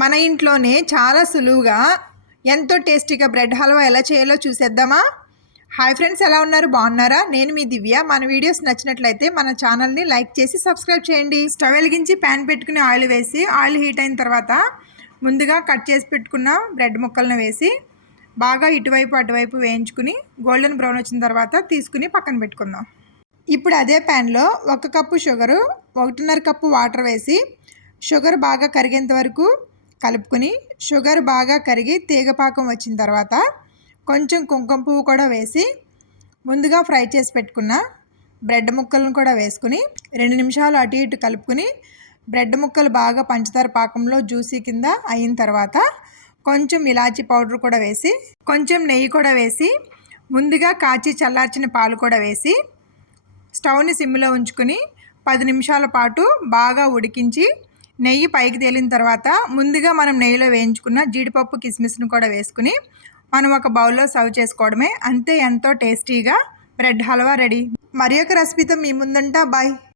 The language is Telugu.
మన ఇంట్లోనే చాలా సులువుగా ఎంతో టేస్టీగా బ్రెడ్ హల్వా ఎలా చేయాలో చూసేద్దామా? హాయ్ ఫ్రెండ్స్, ఎలా ఉన్నారు? బాగున్నారా? నేను మీ దివ్య. మన వీడియోస్ నచ్చినట్లయితే మన ఛానల్ని లైక్ చేసి సబ్స్క్రైబ్ చేయండి. స్టవ్ వెలిగించి ప్యాన్ పెట్టుకుని ఆయిల్ వేసి ఆయిల్ హీట్ అయిన తర్వాత ముందుగా కట్ చేసి పెట్టుకున్న బ్రెడ్ ముక్కలను వేసి బాగా ఇటువైపు అటువైపు వేయించుకుని గోల్డెన్ బ్రౌన్ వచ్చిన తర్వాత తీసుకుని పక్కన పెట్టుకుందాం. ఇప్పుడు అదే ప్యాన్లో 1 కప్పు షుగరు, 1.5 కప్పు వాటర్ వేసి షుగర్ బాగా కరిగేంత వరకు కలుపుకుని షుగర్ బాగా కరిగి తీగపాకం వచ్చిన తర్వాత కొంచెం కుంకుమ పువ్వు కూడా వేసి ముందుగా ఫ్రై చేసి పెట్టుకున్న బ్రెడ్ ముక్కలను కూడా వేసుకుని 2 నిమిషాలు అటు ఇటు కలుపుకుని బ్రెడ్ ముక్కలు బాగా పంచదార పాకంలో జ్యూసీ కింద అయిన తర్వాత కొంచెం ఇలాచీ పౌడర్ కూడా వేసి కొంచెం నెయ్యి కూడా వేసి ముందుగా కాచి చల్లార్చిన పాలు కూడా వేసి స్టవ్ని సిమ్లో ఉంచుకుని 10 నిమిషాల పాటు బాగా ఉడికించి నెయ్యి పైకి తేలిన తర్వాత ముందుగా మనం నెయ్యిలో వేయించుకున్న జీడిపప్పు కిస్మిస్ను కూడా వేసుకుని మనం ఒక బౌల్లో సర్వ్ చేసుకోవడమే. అంతే, ఎంతో టేస్టీగా బ్రెడ్ హల్వా రెడీ. మరి ఒక రెసిపీతో మీ ముందుంటా. బాయ్.